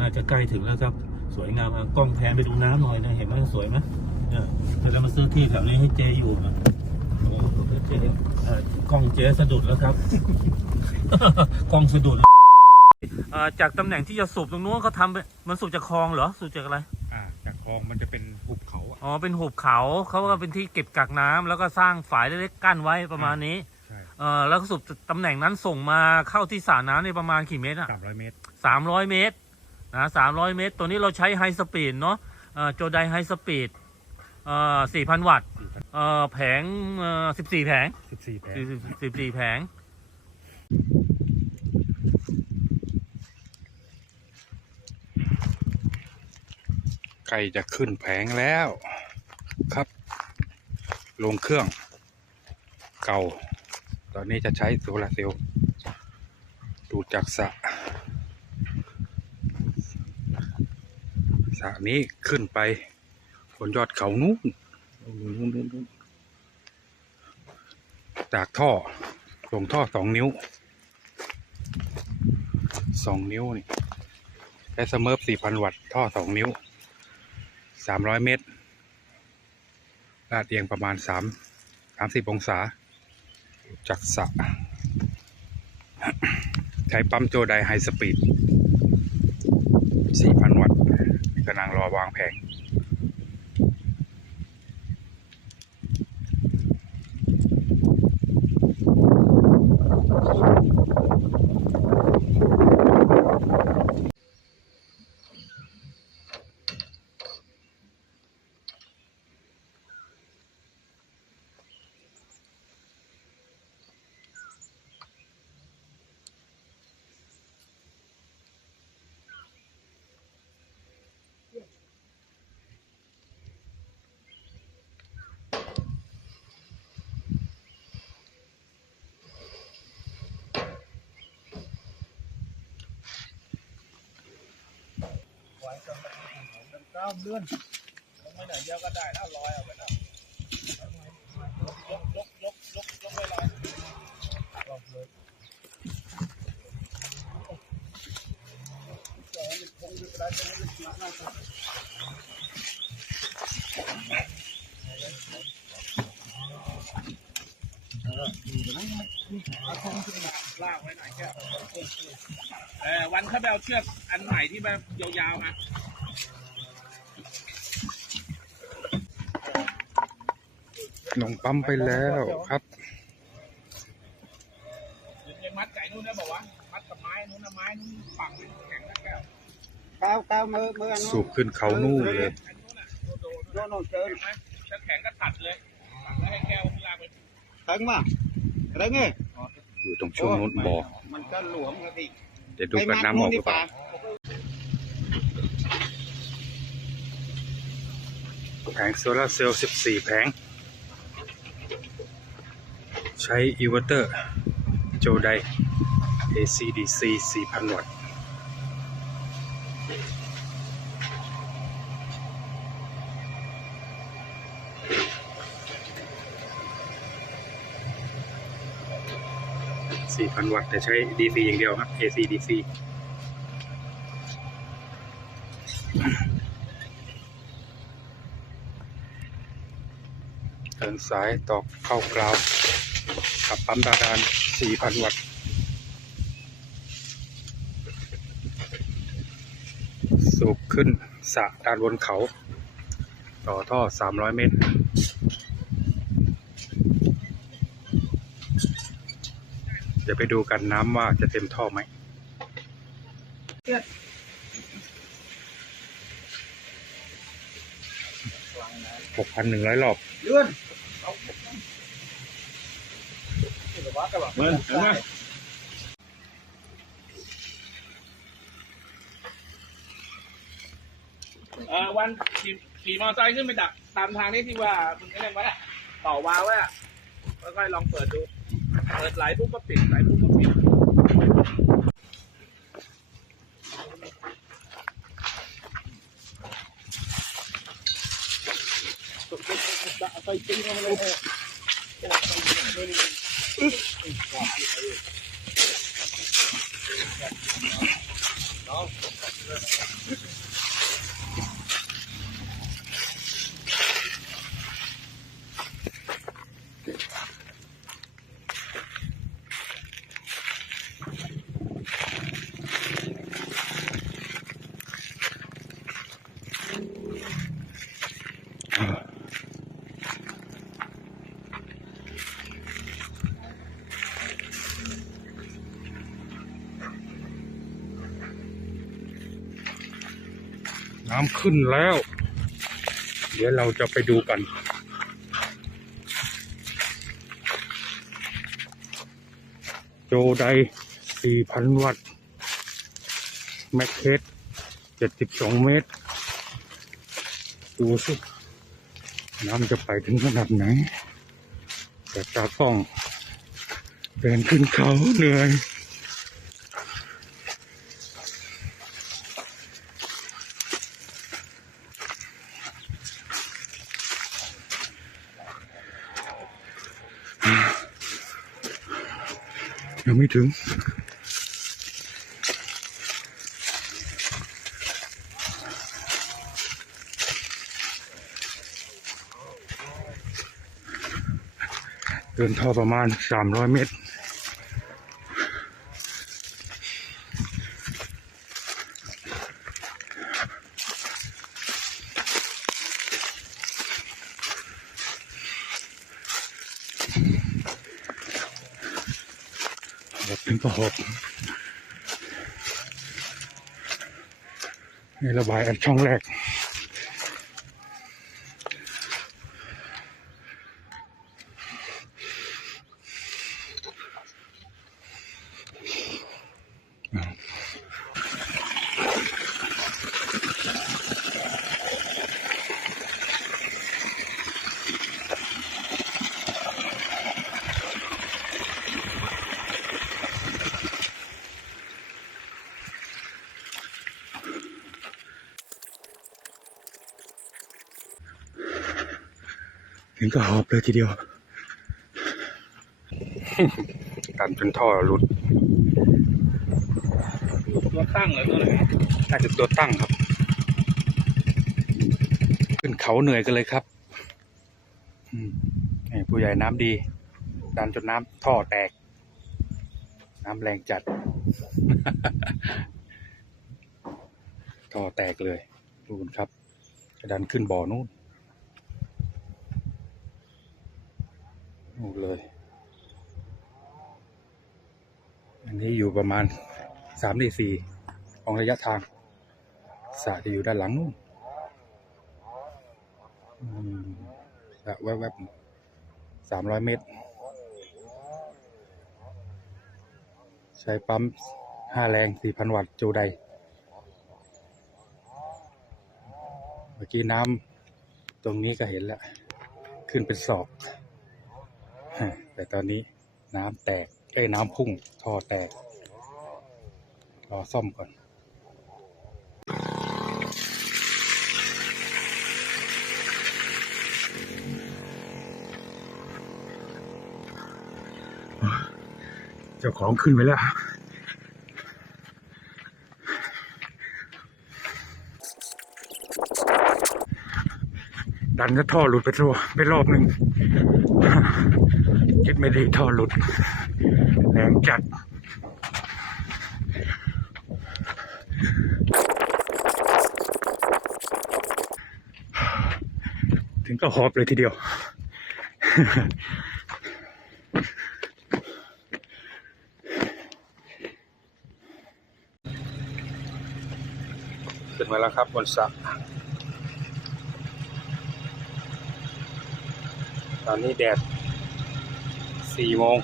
น่าจะใกล้ถึงแล้วครับ สวยงามอะกล้องแพนไปดูน้ำหน่อยนะเห็นไหมสวยไหมเนี่ยแต่เรามาซื้อที่แถวนี้ให้เจอยู่นะโอ้โหเจเอ่อกล้องเจสะดุดแล้วครับ กล้องสะดุดอ่าจากตำแหน่งที่จะสูบตรงนู้นเขาทำเป็นมันสูบจากคลองเหรอสูบจากอะไรอ่าจากคลองมันจะเป็นหุบเขาอะอ๋อเป็นหุบเขาเขาก็เป็นที่เก็บกักน้ำแล้วก็สร้างฝายเล็กๆกั้นไว้ประมาณนี้ใช่เออแล้วก็สูบตำแหน่งนั้นส่งมาเข้าที่สระน้ำในประมาณกี่เมตรอะสามร้อยเมตรสามร้อยเมตร นะสามร้อยเมตร ตัวนี้เราใช้ไฮสปีดเนาะเอ่อโจไดไฮสปีดเอ่อสี่พันวัตต์เอ่อแผงเอ่อสิบสี่แผงสิบสี่แผลสิบสิบสี่แผงไก่จะขึ้นแผงแล้วครับ ลงเครื่องเก่า ตอนนี้จะใช้โซลาร์เซลล์ดูดจากสระ สระนี้ขึ้นไปบนยอดเขานู้นจากท่อลงท่อสองนิ้วสองนิ้วนี่ใช้สเมิร์ฟสี่พันวัตต์ท่อสองนิ้วสามร้อยเมตร ลาดเอียงประมาณสามสามสิบองศา จากสระใช้ปั๊มโจไดไฮสปีดสี่พันวัต กำลังรอวางแผง ก้าเดือนลงไปหน่อยเดียวก็ได้ถ้าลอยเอาไปแล้วยกยกยกยกยกไปลอยลองเลยจะให้มันคงอยู่ก็ได้จะให้มันหนักน่อยครับเออนี่ก็ได้นี่เอาคงขึ้นมาลากไว้หน่อยแค่เออวันเขาไปเอาเชือกอันใหม่ที่แบบยาวๆมา ลงปั๊มไปแล้วครับหรือไปมัดไก่นู่นนะบอกว่ามัดกับไม้นู่นนะไม้นู่นฝังไว้แข็งแล้วแก้ว cao cao mơ mơ anh สูบขึ้นเขานู่นเลยอันนู้นน่ะโดน nó nó chơi เห็นไหมถ้าแข็งก็ตัดเลยฝังแล้วให้แก้วลากไป thân mà đấy nghe อยู่ตรงช่วงนู้นบ่อ mình có luống cái gì เดี๋ยวดูกันน้ำออกหรือเปล่าแผงโซลาร์เซลล์14 แผง ใช้อิเวอร์เตอร์ โจได ACDC 4,000 วัตต์4,000วัตต์ แต่ใช้ DC อย่างเดียวครับ ACDC เดินสายตอกเข้ากราว กับปั๊มดาดาน4,000 วัตต์ สูบขึ้นสะด้านบนเขา ต่อท่อ 300 เมตร เดี๋ยวไปดูกันน้ำว่าจะเต็มท่อไหม6,100รอบ lươn เงิน เห็นไหมเออวันขี่ขี่มอเตอร์ไซค์ขึ้นไปดักตามทางนี้ที่ว่ามึงเรียกไว้อะต่อวาล์วไว้อะค่อยๆลองเปิดดู เปิดไหลปุ๊บก็ปิดไหลปุ๊บก็ปิดใส่ตีนมาเลย อืมว้าดีดี น้ำขึ้นแล้ว เดี๋ยวเราจะไปดูกัน โจได4,000 วัตต์ แมคเคส72 เมตร ดูสิ น้ำจะไปถึงขนาดไหน แต่ตากล้องเดินขึ้นเขาเหนื่อย ยังไม่ถึง เดินท่อประมาณ300เมตรอืม หอบถึงก็หบนี่ระบายอันช่องแรก ถึงก็หอบเลยทีเดียวกันจนท่อหลุดตัวตั้งเลยตัวไหนน่าจะตัวตั้งครับ ขึ้นเขาเหนื่อยกันเลยครับอืมนี่ผู้ใหญ่น้ำดี ดันจนน้ำท่อแตก น้ำแรงจัด ท่อแตกเลยดูกันครับ จะดันขึ้นบ่อนู่น นู่นเลย อันนี้อยู่ประมาณสามในสี่ของระยะทางสระจะอยู่ด้านหลังนู่นสระแวบๆสามร้อยเมตร ใช้ปั๊มห้าแรงสี่พันวัตต์จูไดเมื่อกี้น้ำตรงนี้ก็เห็นแล้ว ขึ้นเป็นศอก แต่ตอนนี้น้ำแตกเอ้ยน้ำพุ่งท่อแตก รอซ่อมก่อนเจ้าของขึ้นไปแล้ว ดันก็ท่อหลุดไปตัวไปรอบหนึ่ง คิดไม่ดีท่อหลุดแรงจัดถึงก็หอบเลยทีเดียว ขึ้นมาแล้วครับบนสระตอนนี้แดด สี่โมง